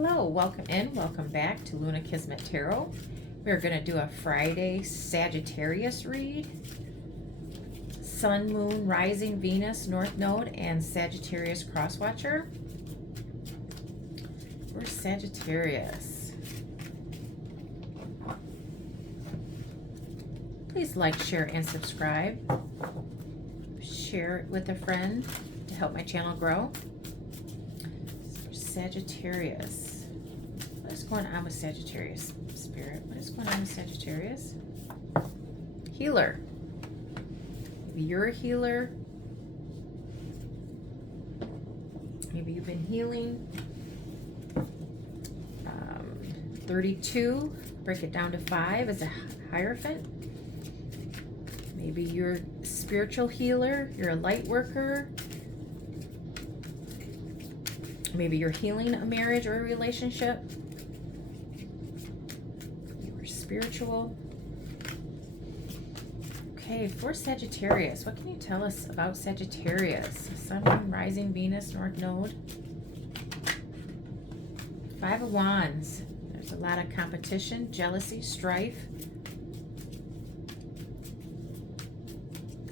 Hello, welcome in, welcome back to Luna Kismet Tarot. We're going to do a Friday Sagittarius read. Sun, Moon, Rising, Venus, North Node, and Sagittarius Crosswatcher. For Sagittarius. Please like, share, and subscribe. Share it with a friend to help my channel grow. For Sagittarius. What is going on with Sagittarius, Spirit? What is going on with Sagittarius? Healer. Maybe you're a healer. Maybe you've been healing. 32, break it down to 5 as a Hierophant. Maybe you're a spiritual healer, you're a light worker. Maybe you're healing a marriage or a relationship. You're spiritual. Okay, for Sagittarius, what can you tell us about Sagittarius? Sun, Moon, Rising, Venus, North Node. 5 of Wands. There's a lot of competition, jealousy, strife,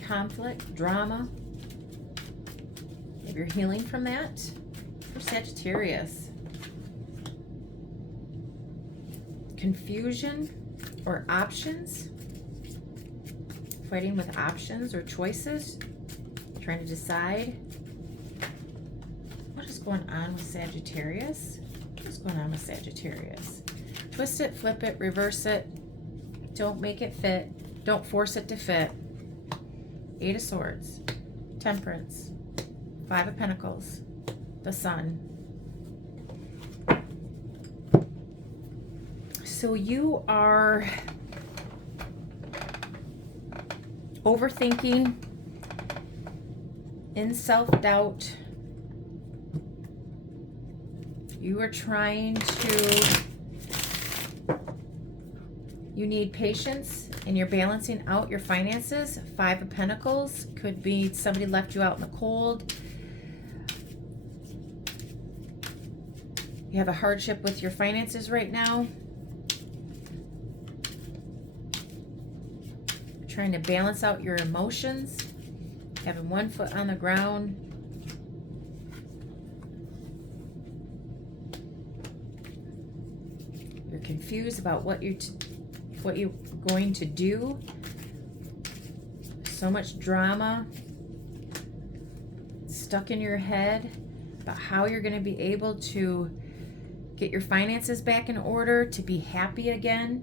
conflict, drama. Maybe you're healing from that. For Sagittarius, confusion or options, fighting with options or choices, trying to decide. What is going on with Sagittarius? What is going on with Sagittarius? Twist it, flip it, reverse it. Don't make it fit. Don't force it to fit. 8 of Swords, Temperance, 5 of Pentacles, the Sun. So you are overthinking, in self-doubt. You are trying to, you need patience, and you're balancing out your finances. 5 of Pentacles could be somebody left you out in the cold. You have a hardship with your finances right now. You're trying to balance out your emotions. Having one foot on the ground. You're confused about what you're going to do. So much drama stuck in your head about how you're going to be able to get your finances back in order, to be happy again.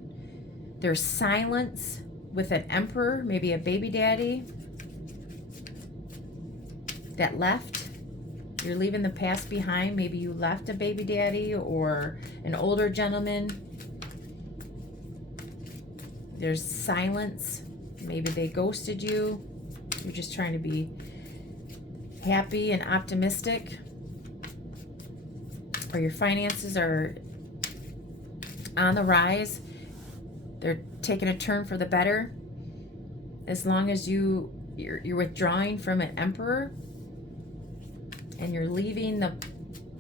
There's silence with an Emperor, maybe a baby daddy that left. You're leaving the past behind. Maybe you left a baby daddy or an older gentleman. There's silence. Maybe they ghosted you. You're just trying to be happy and optimistic. Or your finances are on the rise. They're taking a turn for the better. As long as you're withdrawing from an Emperor and you're leaving the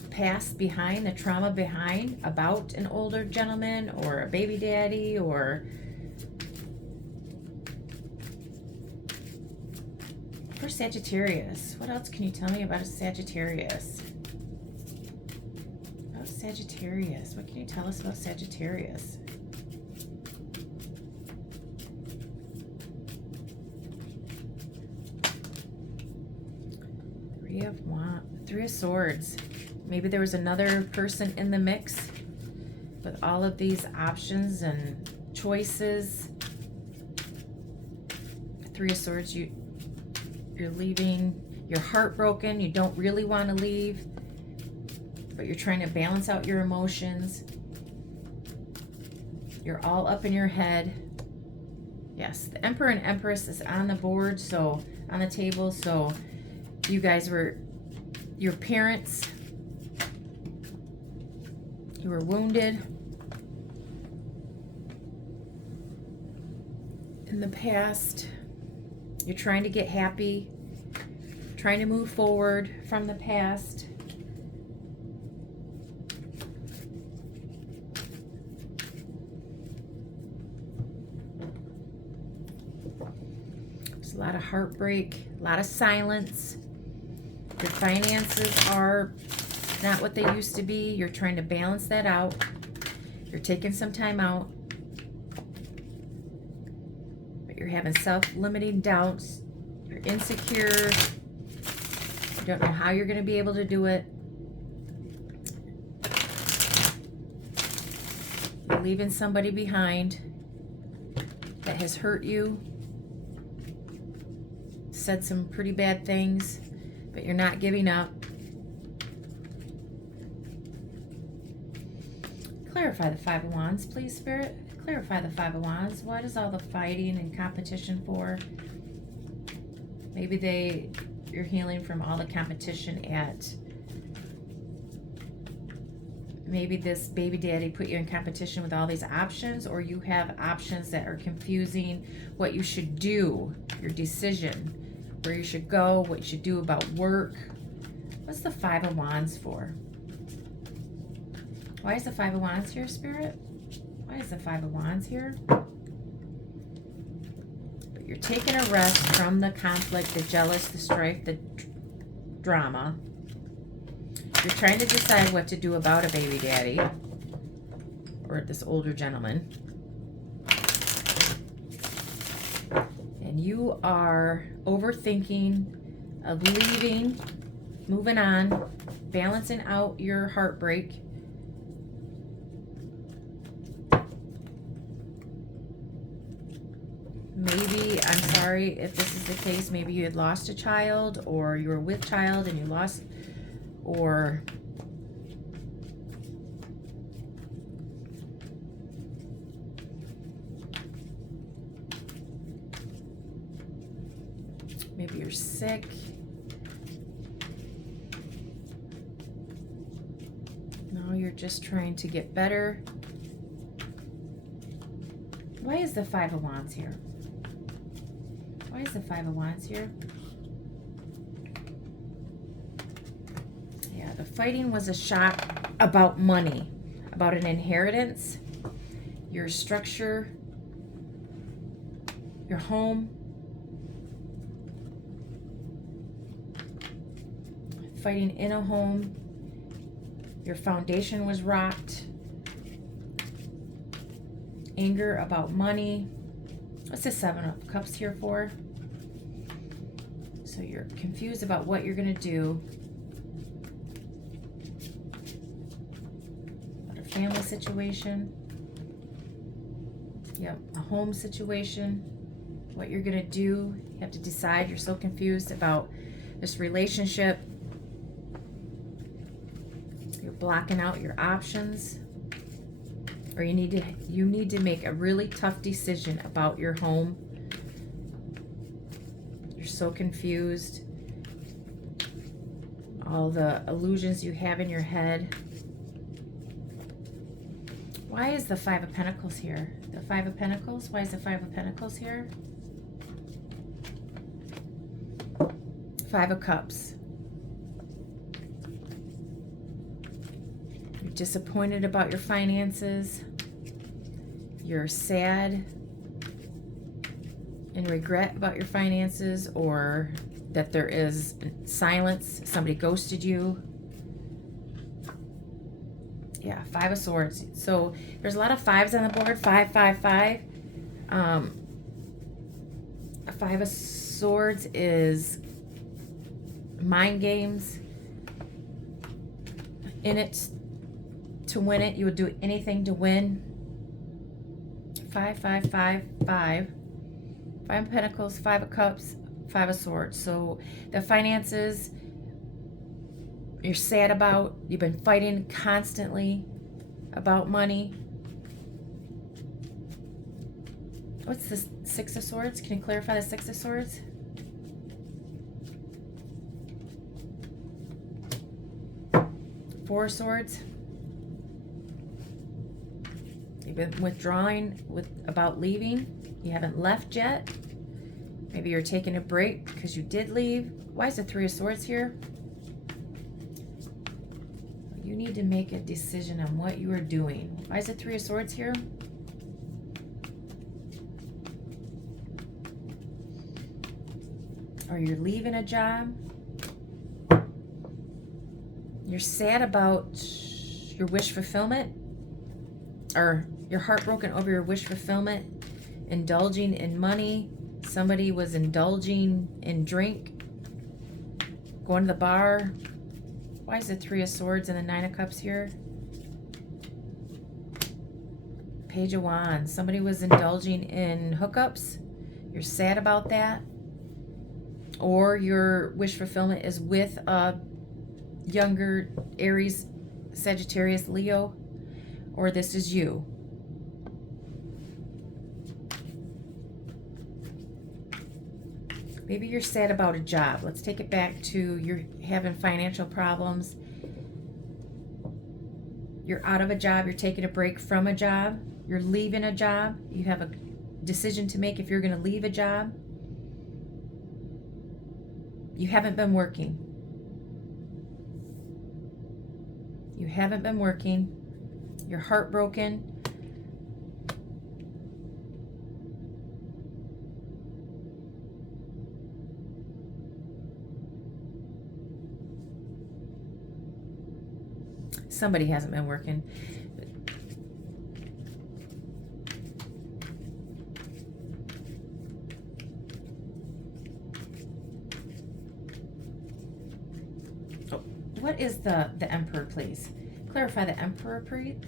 past behind, the trauma behind about an older gentleman or a baby daddy or for Sagittarius. What else can you tell me about a Sagittarius? About Sagittarius. What can you tell us about Sagittarius? Three of Swords. Maybe there was another person in the mix with all of these options and choices. 3 of Swords, you're leaving, you're heartbroken, you don't really want to leave, but you're trying to balance out your emotions. You're all up in your head. Yes, the Emperor and Empress is on the board, so on the table, so you guys were, your parents, you were wounded in the past. You're trying to get happy, trying to move forward from the past. There's a lot of heartbreak, a lot of silence. Your finances are not what they used to be. You're trying to balance that out. You're taking some time out. But you're having self-limiting doubts. You're insecure. You don't know how you're going to be able to do it. You're leaving somebody behind that has hurt you, said some pretty bad things, but you're not giving up. Clarify the Five of Wands, please, Spirit. Clarify the Five of Wands. What is all the fighting and competition for? Maybe you're healing from all the competition at... Maybe this baby daddy put you in competition with all these options, or you have options that are confusing what you should do, your decision, where you should go, what you should do about work. What's the Five of Wands for? Why is the Five of Wands here, Spirit? Why is the Five of Wands here? But you're taking a rest from the conflict, the jealous, the strife, the drama. You're trying to decide what to do about a baby daddy or this older gentleman. And you are overthinking of leaving, moving on, balancing out your heartbreak. Maybe, I'm sorry if this is the case, maybe you had lost a child, or you were with child and you lost, or maybe you're sick. No, you're just trying to get better. Why is the Five of Wands here? Why is the Five of Wands here? The fighting was a shock about money, about an inheritance, your structure, your home. Fighting in a home. Your foundation was rocked. Anger about money. What's the Seven of Cups here for? So you're confused about what you're going to do. Family situation. Yep, a home situation. What you're gonna do. You have to decide. You're so confused about this relationship. You're blocking out your options. Or you need to make a really tough decision about your home. You're so confused. All the illusions you have in your head. Why is the Five of Pentacles here? The Five of Pentacles? Why is the Five of Pentacles here? Five of Cups. You're disappointed about your finances. You're sad and regret about your finances, or that there is silence. Somebody ghosted you. Yeah, Five of Swords. So there's a lot of fives on the board. 5, 5, 5. A Five of Swords is mind games. In it to win it. You would do anything to win. 5, 5, 5, 5. Five of Pentacles, Five of Cups, Five of Swords. So the finances you're sad about. You've been fighting constantly about money. What's the Six of Swords? Can you clarify the Six of Swords? Four of Swords. You've been withdrawing about leaving. You haven't left yet. Maybe you're taking a break because you did leave. Why is the Three of Swords here? You need to make a decision on what you are doing. Why is the Three of Swords here? or you're leaving a job. You're sad about your wish fulfillment, or you're heartbroken over your wish fulfillment, indulging in money. Somebody was indulging in drink, going to the bar. Why is the Three of Swords and the Nine of Cups here? Page of Wands. Somebody was indulging in hookups. You're sad about that. Or your wish fulfillment is with a younger Aries, Sagittarius, Leo. Or this is you. Maybe you're sad about a job. Let's take it back to you're having financial problems. You're out of a job. You're taking a break from a job. You're leaving a job. You have a decision to make if you're going to leave a job. You haven't been working. You haven't been working. You're heartbroken. Somebody hasn't been working. Oh, what is the Emperor, please? Clarify the Emperor,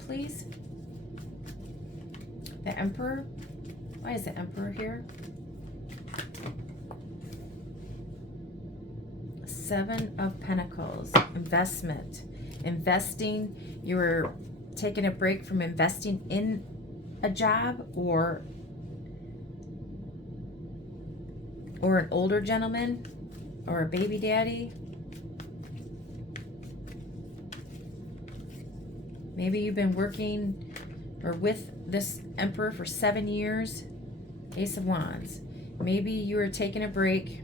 please. The Emperor? Why is the Emperor here? Seven of Pentacles. Investment. Investing. You're taking a break from investing in a job, or an older gentleman, or a baby daddy. Maybe you've been working or with this Emperor for 7 years. Ace of Wands. Maybe you are taking a break,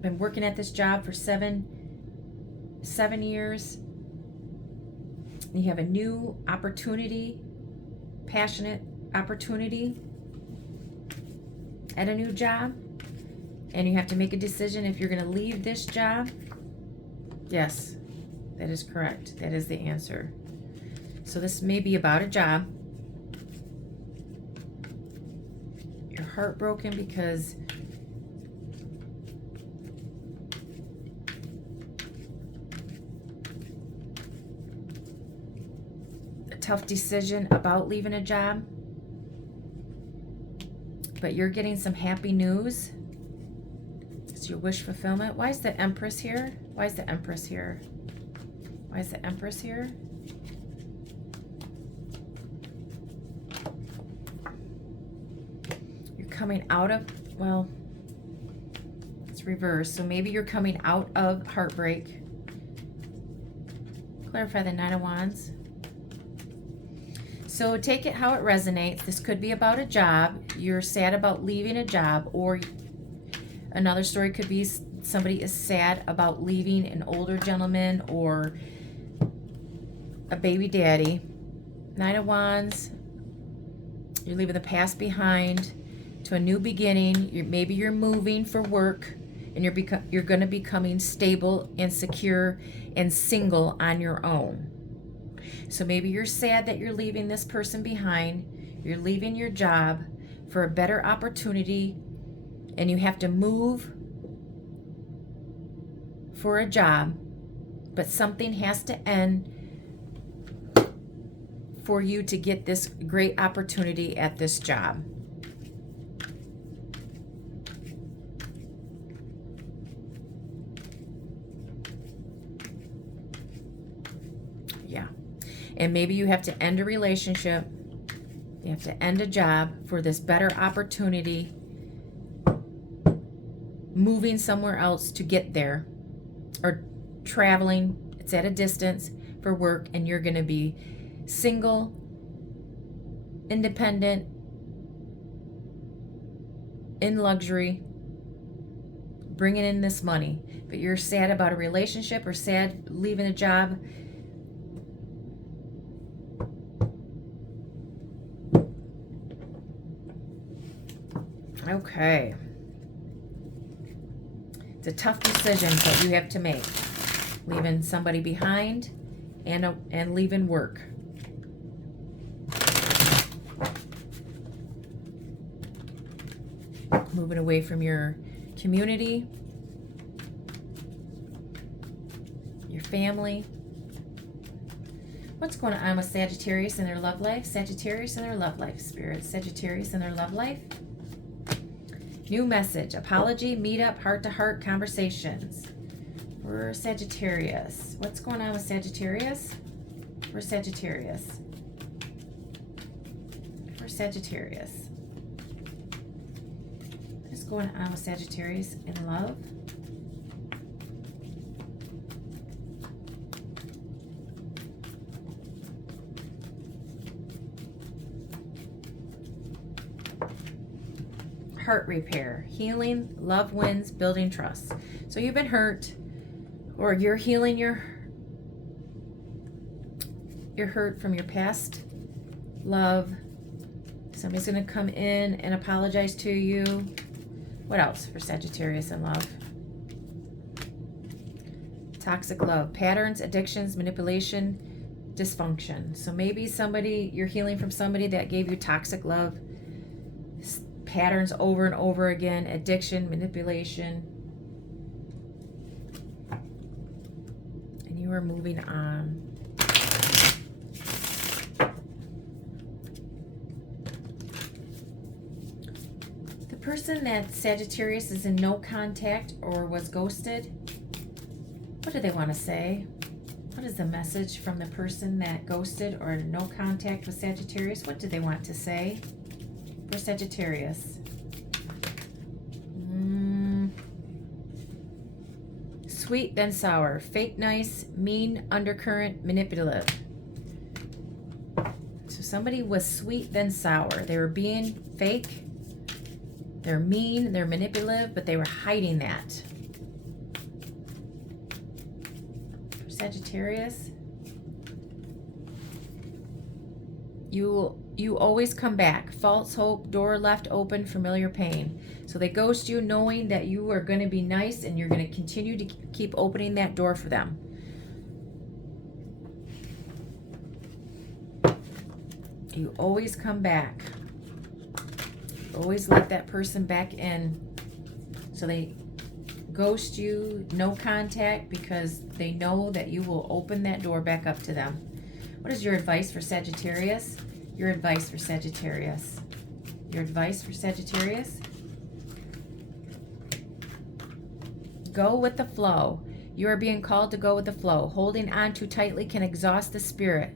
been working at this job for seven years. You have a new opportunity, passionate opportunity at a new job, and you have to make a decision if you're going to leave this job. Yes, that is correct. That is the answer. So this may be about a job. You're heartbroken because tough decision about leaving a job, but you're getting some happy news. It's your wish fulfillment. Why is the Empress here? Why is the Empress here? Why is the Empress here? You're coming out of, well, it's reversed, so maybe you're coming out of heartbreak. Clarify the Nine of Wands. So take it how it resonates. This could be about a job. You're sad about leaving a job, or another story could be somebody is sad about leaving an older gentleman or a baby daddy. Nine of Wands. You're leaving the past behind to a new beginning. Maybe you're moving for work, and you're going to be becoming stable and secure and single on your own. So maybe you're sad that you're leaving this person behind. You're leaving your job for a better opportunity, and you have to move for a job, but something has to end for you to get this great opportunity at this job. Yeah. And maybe you have to end a relationship. You have to end a job for this better opportunity, moving somewhere else to get there, or traveling. It's at a distance for work, and you're going to be single, independent, in luxury, bringing in this money. But you're sad about a relationship or sad leaving a job. Okay. It's a tough decision that you have to make. Leaving somebody behind and leaving work. Moving away from your community, your family. What's going on with Sagittarius in their love life? Sagittarius in their love life, Spirit. Sagittarius in their love life. New message, apology, meetup, heart-to-heart conversations. For Sagittarius. What's going on with Sagittarius? For Sagittarius. For Sagittarius. What is going on with Sagittarius in love? Heart repair, healing, love wins, building trust. So you've been hurt, or you're healing your hurt from your past love. Somebody's going to come in and apologize to you. What else for Sagittarius in love? Toxic love, patterns, addictions, manipulation, dysfunction. So maybe you're healing from somebody that gave you toxic love, patterns over and over again, addiction, manipulation, and you are moving on. The person that Sagittarius is in no contact or was ghosted, what do they want to say? What is the message from the person that ghosted or no contact with Sagittarius? What do they want to say? For Sagittarius. Sweet then sour, fake nice, mean, undercurrent, manipulative. So somebody was sweet then sour. They were being fake, they're mean, they're manipulative, but they were hiding that. For Sagittarius, you always come back. False hope, door left open, familiar pain. So they ghost you knowing that you are going to be nice and you're going to continue to keep opening that door for them. You always come back. Always let that person back in. So they ghost you, no contact, because they know that you will open that door back up to them. What is your advice for Sagittarius? Your advice for Sagittarius. Your advice for Sagittarius? Go with the flow. You are being called to go with the flow. Holding on too tightly can exhaust the spirit,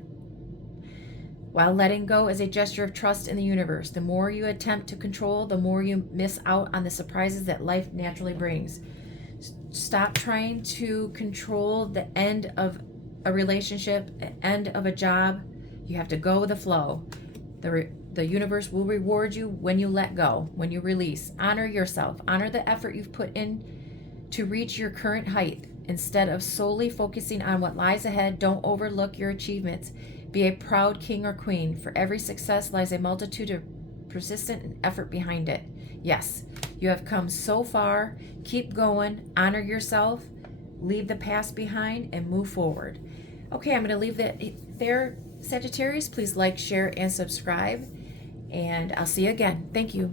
while letting go is a gesture of trust in the universe. The more you attempt to control, the more you miss out on the surprises that life naturally brings. Stop trying to control the end of a relationship, the end of a job. You have to go with the flow. The universe will reward you when you let go, when you release. Honor yourself. Honor the effort you've put in to reach your current height. Instead of solely focusing on what lies ahead, don't overlook your achievements. Be a proud king or queen. For every success lies a multitude of persistent effort behind it. Yes, you have come so far. Keep going. Honor yourself. Leave the past behind and move forward. Okay, I'm going to leave that there, Sagittarius. Please like, share, and subscribe. And I'll see you again. Thank you.